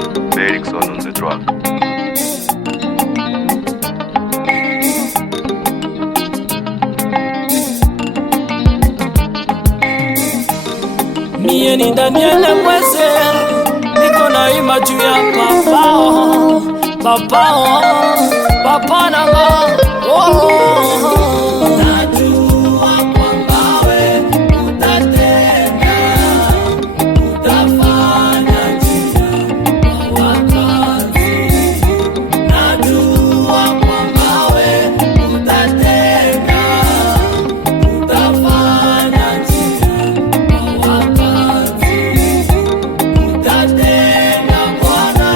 Erickson on the track. Mie ni Daniel Mweze, niko na ima juu ya papa nanga. Najua kwamba we utatenda, utafanya njia kwa wakati. Najua kwamba we utatenda, utafanya njia kwa wakati. Utatenda Bwana,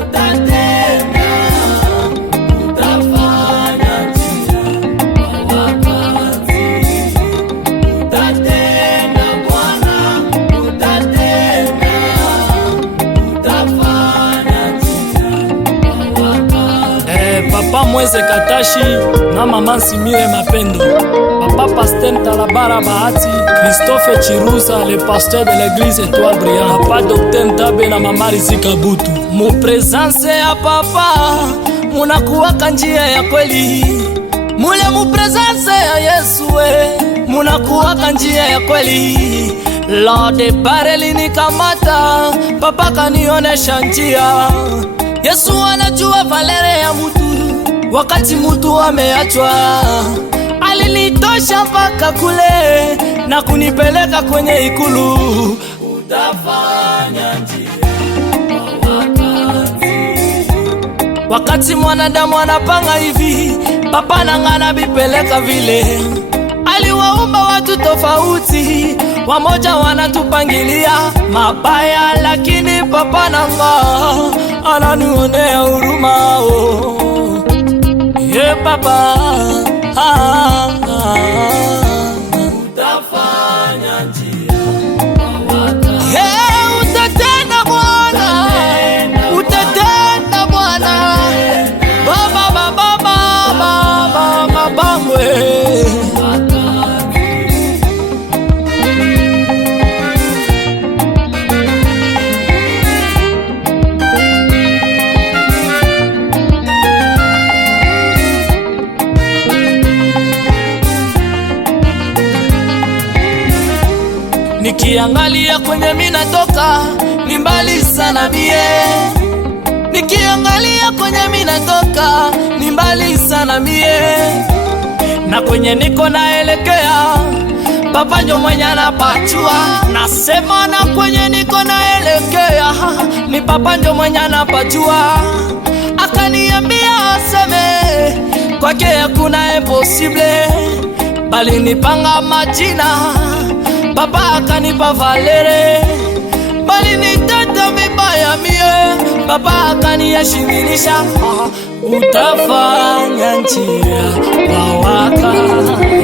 utatenda, utafanya njia kwa wakati. Utatenda Bwana, utatenda, utafanya njia kwa wakati. Papa Mweze Katashi na mama Nsimire Mapendo, papa Pasteur Talabara Bahati, Christophe Chiruza, le pasteur de l'église Étoile Brillante, papa Docteur Ntabe na mama Rizika Butu. Mu presence ya papa munakuwaka njia ya kweli, mule mu presence ya Yesu munakuwaka njia ya kweli. Lord bareli nikamata, papa kanionesha njia. Yesu anajua valere ya mutu wakati mutu ameachwa. Alinitosha mpaka kule na kunipeleka kwenye ikulu. Utafanya njia kwa wakati. Wakati mwanadamu anapanga hivi, papa nangana bipeleka vile. Aliwaumba watu tofauti, wamoja wanatupangilia mabaya, lakini papa nanga ananionea huruma. Ye papa, utafanya njia kwa wakati. Hey, utatenda Bwana, utatenda Bwana. Baba bangwe. Nikiangalia kwenye mina toka ni mbali sana mie. Nikiangalia kwenye mina toka ni mbali sana mie. Na kwenye niko naelekea papa njo mwenye anapachua. Nasema na kwenye niko naelekea ni papa njo mwenye anapachua. Akaniambia aseme kwake hakuna impossible, bali nipanga majina. Papa akanipa valere, bali nitata vibaya mie. Papa akaniyashimilisha, utafanya njia kwa wakati.